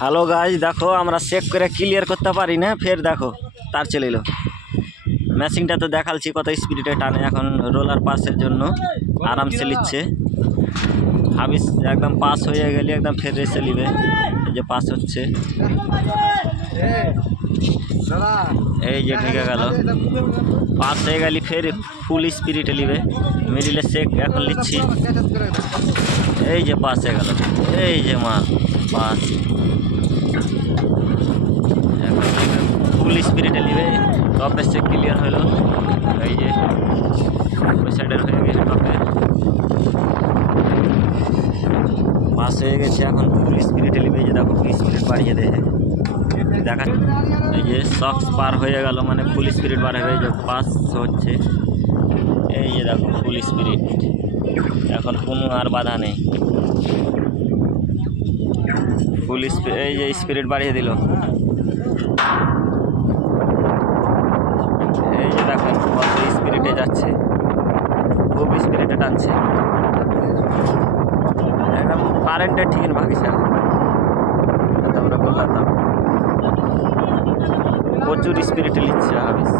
Hello guys, দেখো আমরা check করে ক্লিয়ার করতে পারি না, ফের দেখো তার চলে এলো। ম্যাচিংটা তো দেখালছি কত স্পিডে টানে। এখন রোলার পাসের জন্য আরামসে নিচ্ছে। হাবিস একদম পাস হয়ে গেলে একদম ফের রেসে নিবে। এই যে পাস হচ্ছে, এই যে ঢেকে গেল। পাস হয়ে গেলে ফের ফুল স্পিরিটে নিবে। মিডিলে চেক এখন নিচ্ছি। এই যে পাস হয়ে গেল, এই যে মাল পাস। এখন ফুল স্পিরিটে নিবে। টপের চেক ক্লিয়ার হলো। এই যে ওই সাইডের হয়ে গেছে, টপে পাস হয়ে গেছে। এখন ফুল স্পিরিটে নিবে। এই যে দেখো স্পিরিট বাড়িয়ে দেয় দেখা। এই যে সক্স পার হয়ে গেল, মানে ফুল স্পিরিট বার হবে। এই যে পাস হচ্ছে, এই যে দেখো ফুল স্পিরিট। এখন কোনো আর বাধা নেই, ফুল স্পিরিট। এই যে স্পিরিট বাড়িয়ে দিল। এই যে দেখেন কত স্পিরিটে যাচ্ছে, খুব স্পিরিটে টানছে। একদম কারেন্টের ঠিক ভাগিছে। আমরা বললাম প্রচুর স্পিরিটে নিচ্ছে হাবিস।